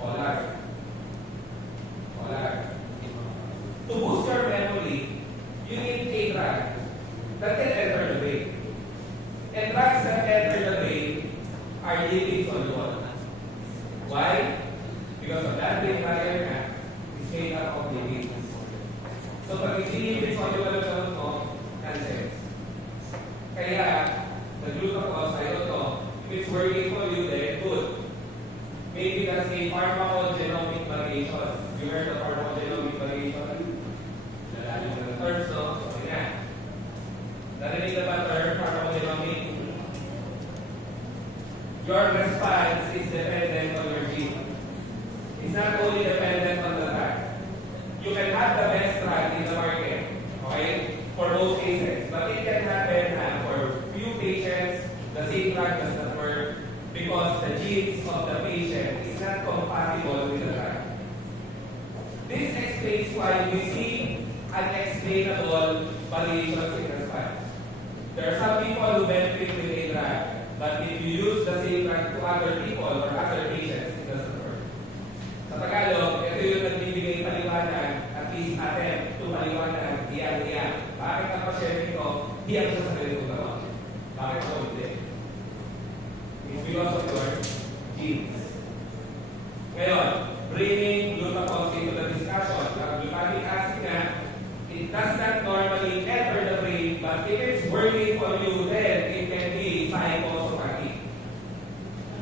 Polar. Polar. To boost your memory, you need a drug that can enter the brain. And drugs that enter the brain are lipid soluble. Why? Because of that brain barrier na is made up of lipids. So pag hindi lipid soluble ang gamot mo, nonsense. Kaya, the glucose, I don't know, if it's working for you, then good. Maybe that's a pharmacogenomic variation. You heard of pharmacogenomic variation? Nalalim na ng terms, no? So, yan. Narinig na ba term pharmacogenomic? Your response is dependent on your gene. It's not only dependent on the drug. You can have the best drug in the market, okay, for most cases. But it can happen for few patients, the same drug does not work because the genes of the patient is not compatible with the drug. This explains why we see unexplainable variations in response. There are some people who benefit with a drug, but if you use the same drug to other people or other patients, it doesn't work. Sa Tagalog, ito yung nagbibigay paliwanag, at least attempt to paliwanag, diyan. Bakit ang pasyente ko, diyan siya sa ganito gawin? Bakit ko hindi? It's because of your genes. Ngayon, bringing glucose into the discussion, ang glutamic acid nga, it does not normally enter the brain, but if it's working for you, then it can be psychosomatic.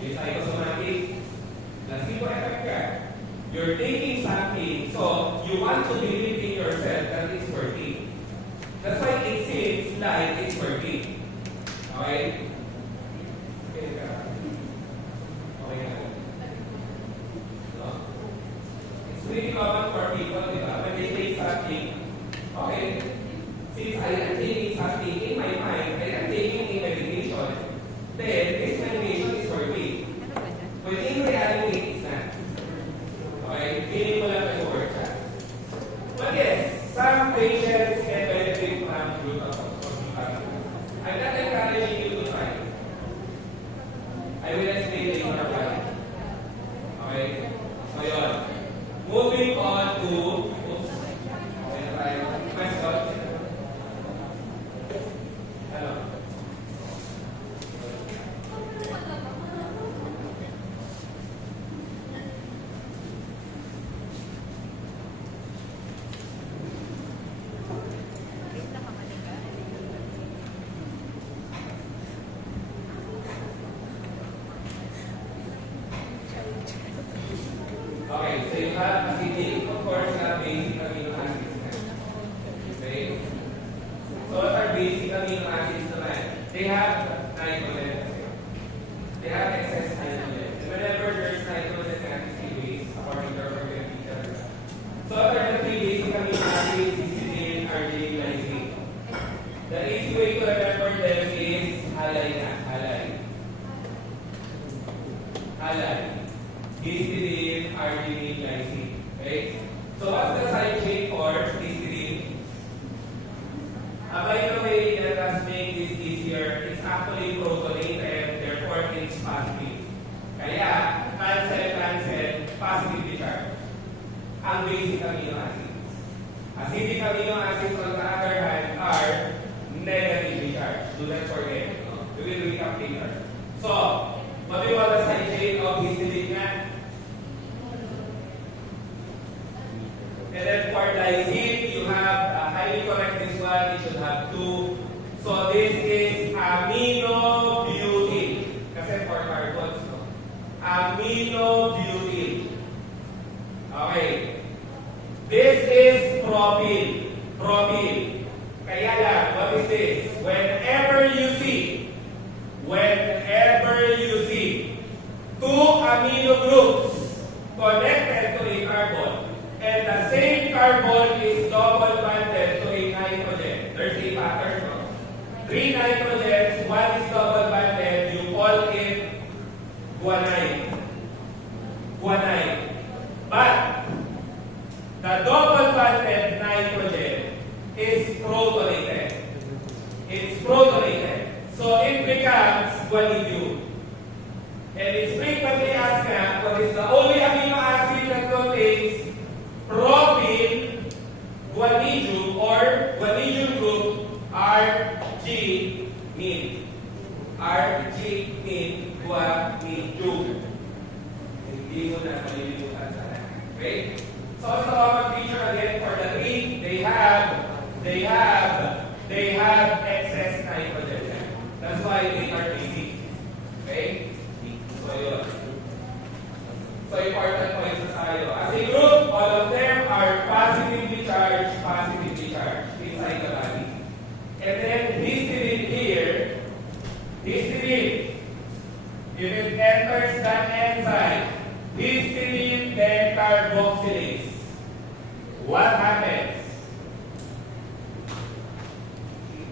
Yung psychosomatic, placebo effect ka. You're taking something, so you want to believe in yourself that it's working. That's why it seems like it's working. Okay? Okay ka? Okay ka? No? It's pretty common for people, di ba? When they take something, okay, since I am taking something in my mind, I am taking a medication, then this medication is working. But in reality, it's not. Okay? Feeling mo lang may work siya. But yes, some patients can benefit from glucose. I'm not encouraging you to try. I will explain later why. Okay? So yun. Moving on to question. Hello. Okay, so you have acidic, of course, you have basic amino acids. Okay? So what are basic amino acids naman? They have nitrogen. They have excess nitrogen. And whenever there's nitrogen at the base, according to our organic teacher. So what are the three basic amino acids? Cysteine, arginine, lysine. The easy way to remember them is halide. Halide. Cysteine, arginine, Okay? So what's the side chain for histidine? By the way, let us make this easier. It's actually protonated, therefore it's positive. Kaya, cancel, positively charged. Ang basic amino acids. Acidic amino acids, on the other hand, are negatively charged. Do not forget. We will recap later. So, what do you want the side chain of histidine nga? And then for lysine, you have, highly correct this one, it should have 2. So this is aminobutyl. Kasi for carbons, no? Aminobutyl. Okay. This is propyl. Propyl. Kaya lang, what is this? Whenever you see two amino groups connected to a carbon, and the same carbon is double bonded to a nitrogen. There's a pattern, no? 3 nitrogens, 1 is double bonded, you call it guanine. Guanine. But the double bonded nitrogen is protonated. It's protonated. So it becomes guanidine. And it's frequently asked na, what is the only amino acid that contains propyl, guanidine, or guanidine group, arginine. Arginine, guanidine. Hindi mo na malilimutan sana. Okay? So what's the common feature again for the 3? They have excess nitrogen. That's why they are basic. Okay? So yun. So important points na tayo. As a group, all of them are positively charged inside the body. And then histidine here, histidine, if it enters the enzyme, histidine then carboxylase. What happens?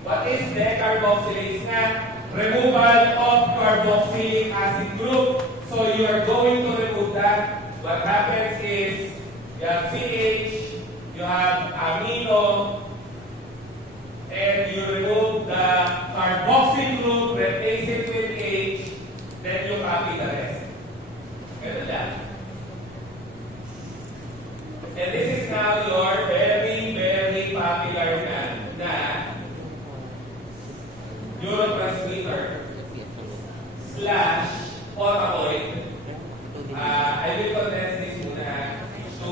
What is decarboxylase nga? Removal of carboxylic acid group. So you are going to remove that. What happens is you have CH, you have amino, and you remove the carboxyl group, replace it with H, then you copy the rest. Ganun lang. And this is now your very, very popular na neurotransmitter / organoid. I will condense this muna to,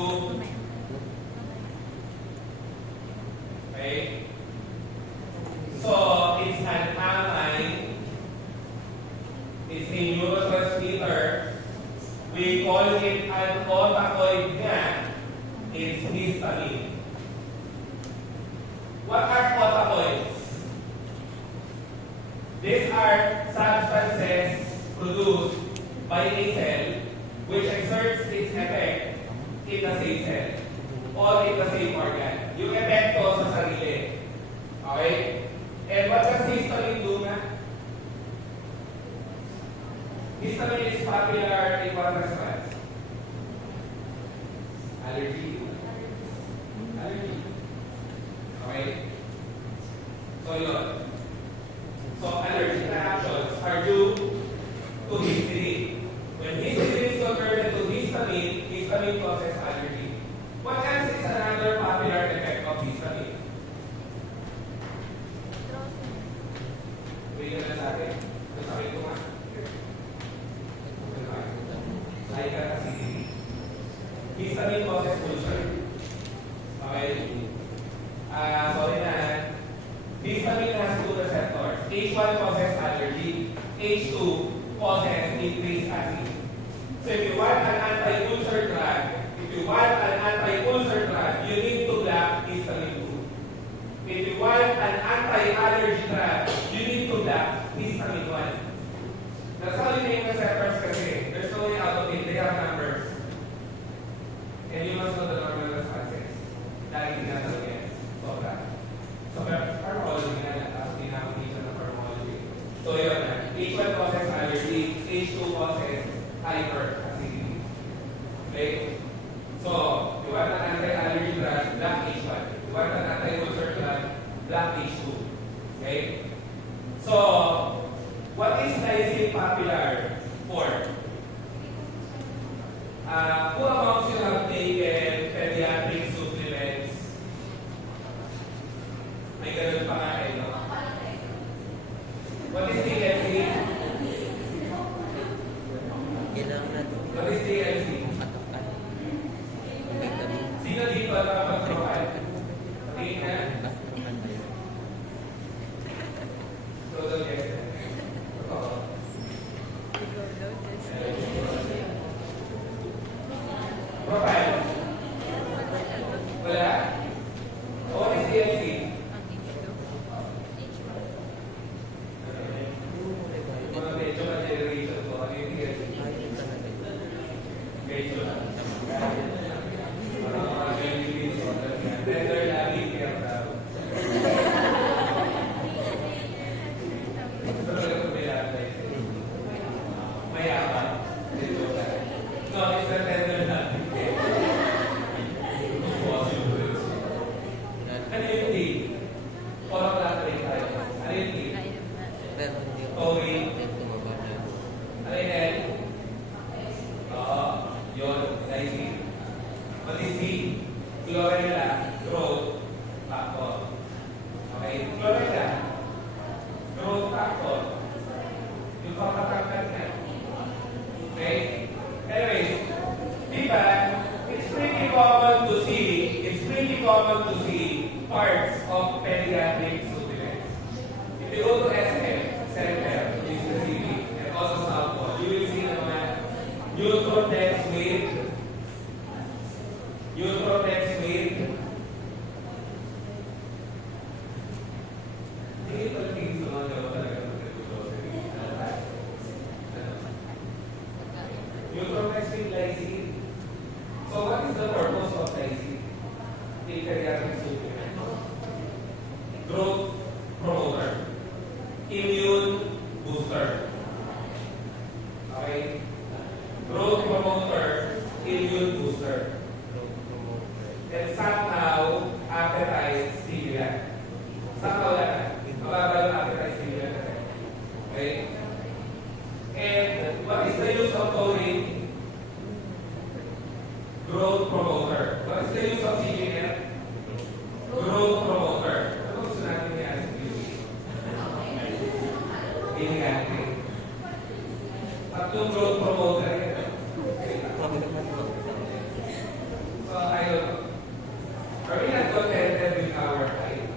okay? So, it's an amine. It's a neurotransmitter. We call it an organoid nga. It's histamine. What are organoids? These are substances produced by a cell which exerts its effect in the same cell or in the same organ. Yung epekto sa sarili. Okay? And what does histamine do na? Histamine is popular in what response? Allergy. Okay? So yun. So allergic reactions are due to histidine. When histidine is converted to histamine, histamine causes allergy. What else is another popular effect of histamine? Wait na sa atin. Sabi ko nga. Like acidity. Histamine causes ulcer. Okay? Sorry na. Histamine has 2 receptors. H1 causes allergy. H2 causes increased acid. So if you want an anti-ulcer drug, you need to block histamine 2. If you want an anti-allergy drug, you need to block histamine 1. That's how you name receptors kasi. There's no way out of it. They have numbers. And you must know the normal responses. Dahil ginagawa yan. Sobra. So, pharmacology na lang. Tapos pinapakita ng pharmacology. So, yun na. H1 causes allergy. H2 causes hyperacidity. Okay? So, dito na pag-profile. Patingin na. So, yes. Profile. Wala? What is DLC? Mga medyo ma-generation ko. Ano yung DLC? Medyo lang. Parang mga generation. Tender lagi kaya tao. Mayaman. No, it's a tender lagi. Ano yung D? Parang lahat rin tayo. Ano yung D? Okay. Ano yung L? Oo. Yun. Lysine. Pati C. Chlorella. Growth factor. Okay. Chlorella. Growth factor. Yung pagkatangkat na. Okay? Anyways, diba, it's pretty common to see parts of pediatric supplements. If you go to SM, Center, which is the CV, and also Southport, you will see naman Nutrotex with hindi pala tingin sa mga gawa talaga ng Nutrotex with lysine. So what is the purpose of lysine in pediatric supplement? Growth promoter, immune booster. Okay? Growth promoter, immune booster. And somehow, appetite stimulant. Somehow lang. Mababa yung appetite stimulant. Okay? And what is the use of taurine? Growth promoter. What is the use of CGF? Growth promoter. Ano gusto natin niya as Inactive. Tatlong growth promoter. So, ayun. Are we not contented with our life?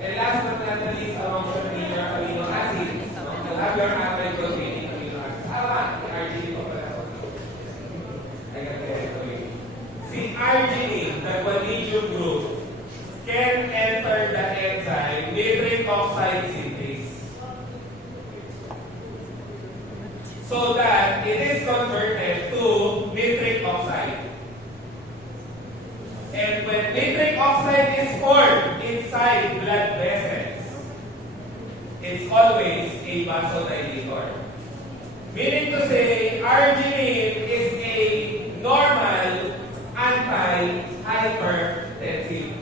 And last but not the least, among the major amino acids, you have your average-containing amino acids. RGD pa pala. I can get it for you. See, arginine, the vanadium group, can enter the enzyme nitric oxide synthase, so that it is converted to nitric oxide. And when nitric oxide is formed inside blood vessels, it's always a vasodilator. Meaning to say, arginine is a normal anti-hypertensive.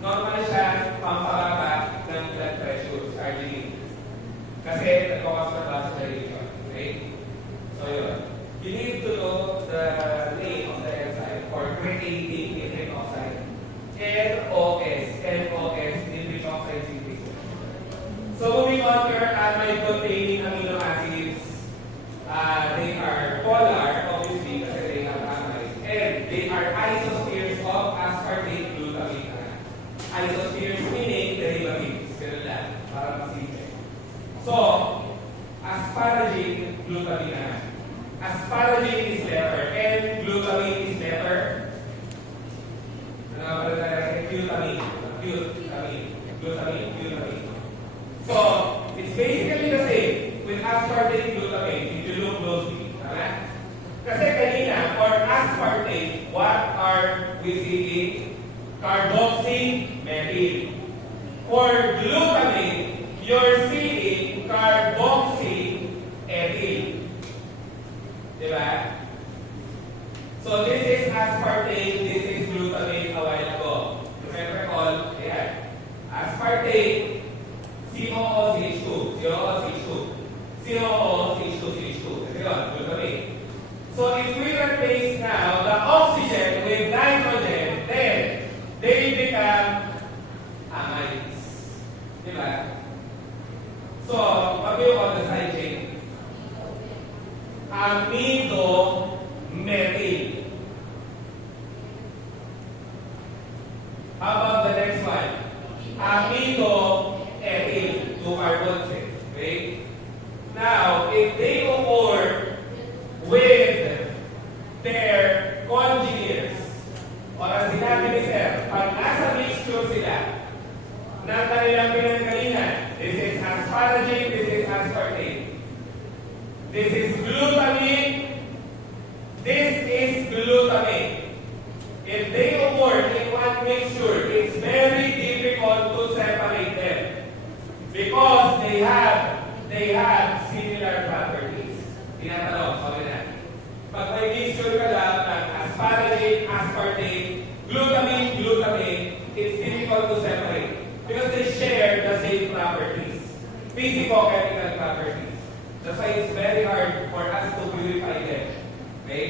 Normal siya pampababa ng blood pressure, arginine. Kasi nagkakas ng vasodilator. Okay? So yun. You need to know the name of the enzyme for creating nitric oxide. NOS, nitric oxide synthase. So moving on, your amide-containing amino acids, they are polar, obviously, because they have amide, and they are isospheres of aspartate glutamate. Isospheres meaning derivatives. Ganun lang, para masimple. So, asparagine, glutamine. Asparagine is letter, and glutamine is letter. Glutamine. So, it's basically the same with aspartate glutamate if you look closely. Tama? Kasi kanina, for aspartate, what are we seeing? Carboxymethyl. For glutamate, you're seeing carboxyethyl. Diba? So this is aspartate, this is glutamate a while ago. Remember all? Ayan. Aspartate, COOCH2. COOCH2. COOCH2, CH2. Ito yun, glutamate. So if we were replace now the oxygen with nitrogen, then they become amides. Diba? So, pag-view on the side chain, amido-methyl. How about the next one? Amido-ethyl. 2 carbons. Okay? Now, if they occur with their conjugates, o ang sinabi ni Sir, pag nasa mixture sila ng kanilang pinanggalingan, this is asparagine, this is aspartate. This is glutamine, this is glutamate. If they occur in one mixture, it's very difficult to separate them because they have similar properties. Tinatanong, sabi na. Pag may mixture ka lang ng asparagine, aspartate, glutamine, glutamate, it's difficult to separate because they share the same properties, physicochemical properties. That's why it's very hard for us to purify them. Okay?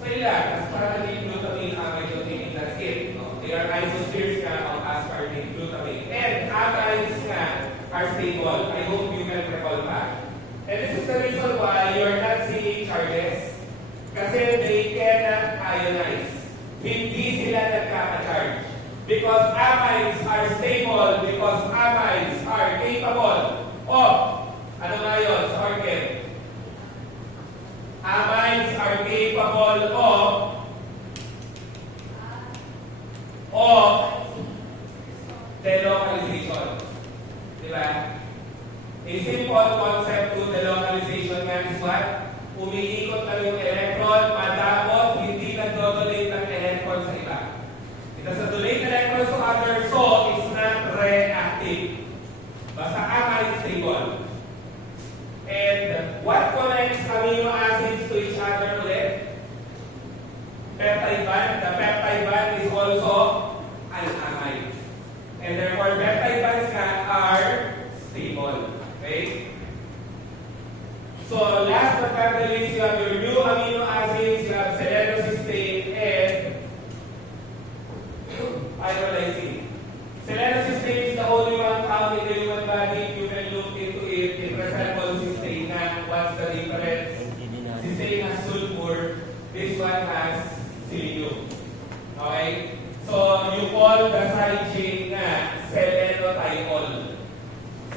So ilan, asparagine, glutamine, amide, that's it. No? They are isosteres nga of asparagine, glutamate. And amides nga are stable. I hope you can recall back. And this is the reason why you're not seeing charges. Kasi they cannot ionize. Hindi sila nagkaka-charge. Because amides are stable, because amides are capable of, ano nga yun sa organ? Amides are capable of delocalization. Diba? A simple concept to delocalization nga is what? Umiikot na yung electron, madamot, hindi nag-donate ng electron sa iba. It doesn't donate electrons to others, so it's not reactive. Basta amide stable. And what connects amino acids to each other ulit? Peptide bond. The peptide bond is also an amide. And therefore, peptide bonds are stable. Okay? So, last but not the least, you have your new amino acids, you have selenocysteine and pyrrolysine. Selenocysteine is the only one found in the human body. You can look into it. It resembles cysteine. What's the difference? Cysteine has sulfur. This one has selenium. Okay? So, you call the side chain na selenothiol.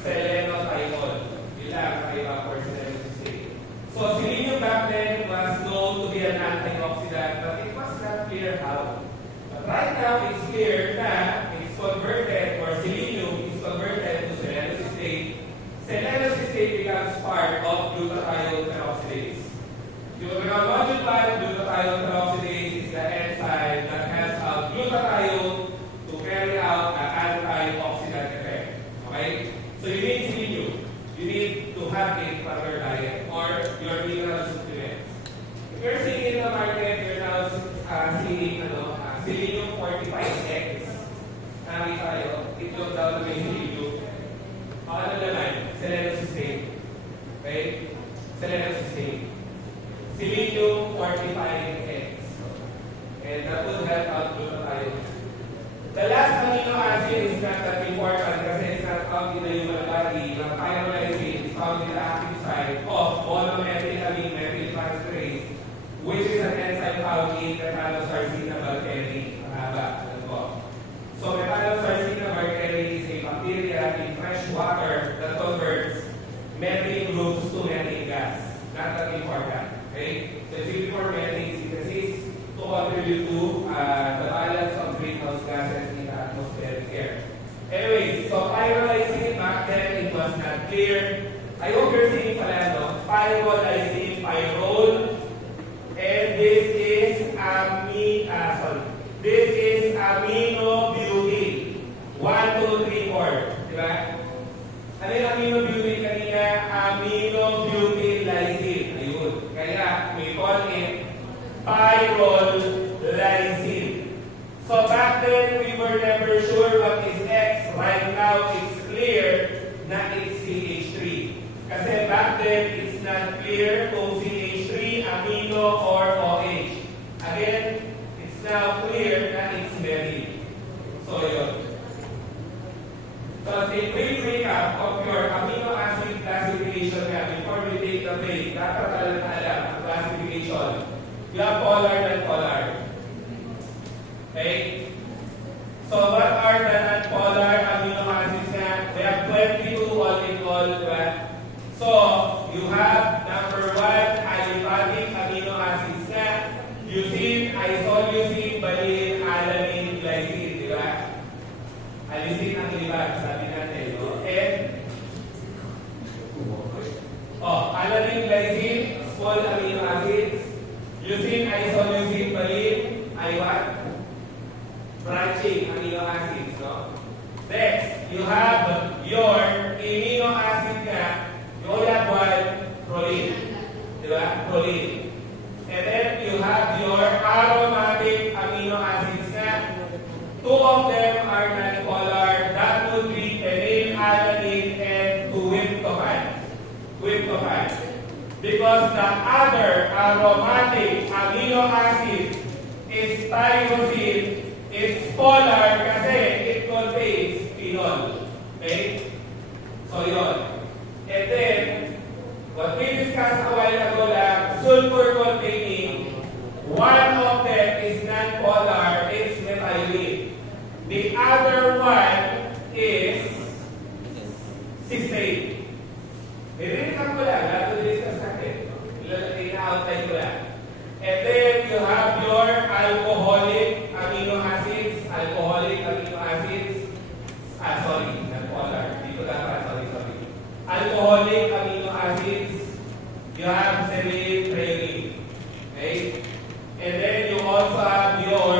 Selenothiol. Ilang kaiba for selenocysteine. So, selenium back then was known to be an antioxidant, but it was not clear how. But right now, it's clear that it's converted, or selenium is converted to selenocysteine. Selenocysteine becomes part of glutathione peroxidase. You will recall module 1, glutathione peroxidase is the enzyme that helps out glutathione to carry out the antioxidant effect. Okay? So you need selenium. You need to have it from your diet or your mineral supplements. If you're seeing in the market, you're now seeing selenium 45X. Nakita tayo, itlog daw na may selenium. Ano naman? Selenocysteine. Okay? Selenocysteine. Selenium 45X. And that will help out glutathione. The last amino acid is not that important kasi it's not found in the human body. The pyrrolysine is found in the active site of monomethylamine methyltransferase, which is an enzyme found in Metallosarcina balkeri. Mahaba. So Metallosarcina balkeri is a bacteria in fresh water that converts methane groups to methane gas. Not that important. Okay? So it's really for methane synthesis to contribute to the balance of greenhouse gases in the atmospheric air. Anyways, so pyrrolysine, back then it was not clear. I hope you're seeing pala, no? Pyrrolysine, pyrrole, and this is this is aminobutane. 1, 2, 3, 4. Diba? Ano yung aminobutane kanina? Aminobutane lysine. Ayun. Kaya, we call it pyrrolysine. So back then, we were never sure what is X. Right now, it's clear na it's CH3. Kasi back then, it's not clear kung CH3, amino, or OH. You have polar and polar. Okay? So what are the non-polar amino acids nga? We have 22 all in all, diba? So, you have number 1, aliphatic amino acids nga. Leucine, isoleucine, valine, alanine, glycine, diba? Alisin ang libag, sabi natin, no? And, alanine, glycine, small amino acids. Leucine, isoleucine, valine, ay what? Branching amino acids, no? Next, you have your amino acid nga. You only have one, proline. Diba? Proline. And then you have your aromatic amino acids nga. Two of them are non-polar. That would be phenylalanine and tryptophan. Because the other aromatic amino acid is tyrosine. It's polar kasi it contains phenol. Okay? So, yun. And then, what we discussed a while ago lang, sulfur containing, one of them is non-polar, it's methylene. The other one is cysteine. Nirinig ko lang, lahat to discuss natin. Ina-outline ko lang. And then, you have your alcoholic amino acids. Non-polar. Dito dapat, sorry. Alcoholic amino acids. You have serine, threonine. Okay? And then, you also have your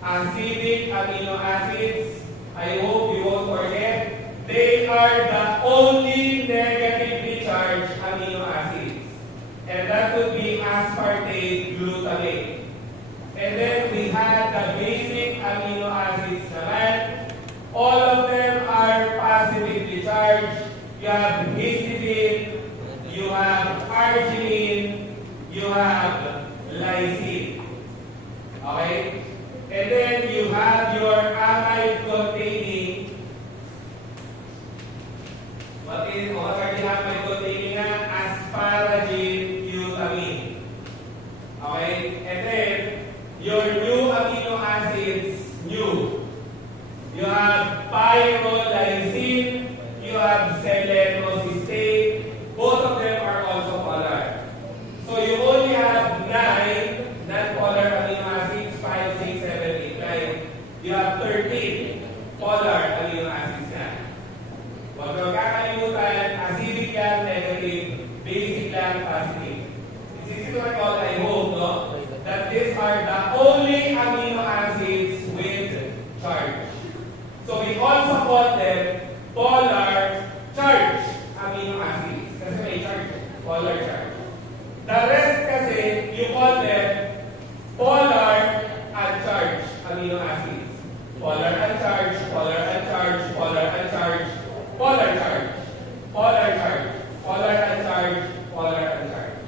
acidic amino acids. I hope you won't forget. They are the only negatively charged amino acids. And that would be aspartate, glutamate. And then we had the basic amino acids naman. All of them are positively charged. You have histidine, you have arginine, you have lysine. Okay? And then you have your amide containing. What are the amide containing? Asparagine, glutamine. Okay? And then your new amino acids, new. You have pyrrolysine, you have selenocysteine. Both of them are also polar. So you only have 9 non-polar amino acids, 5, 6, 7, 8, 9. You have 13 polar amino acids na. Huwag kang kakalimutan, acidic lang, negative, basic lang, positive. It's easy to recall, I hope, no? That these are the only amino acids with charge. So we also call them polar charge amino acids. Kasi may charge, polar charge. The rest kasi, you call them polar uncharged amino acids. Polar uncharged, polar uncharged, polar uncharged, polar charge, polar charge, polar uncharged, polar uncharged.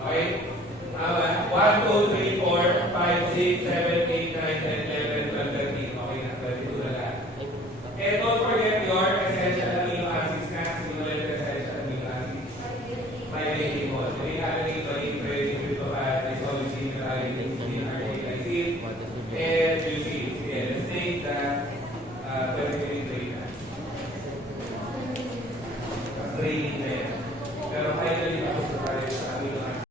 Okay? 1, 2, 3.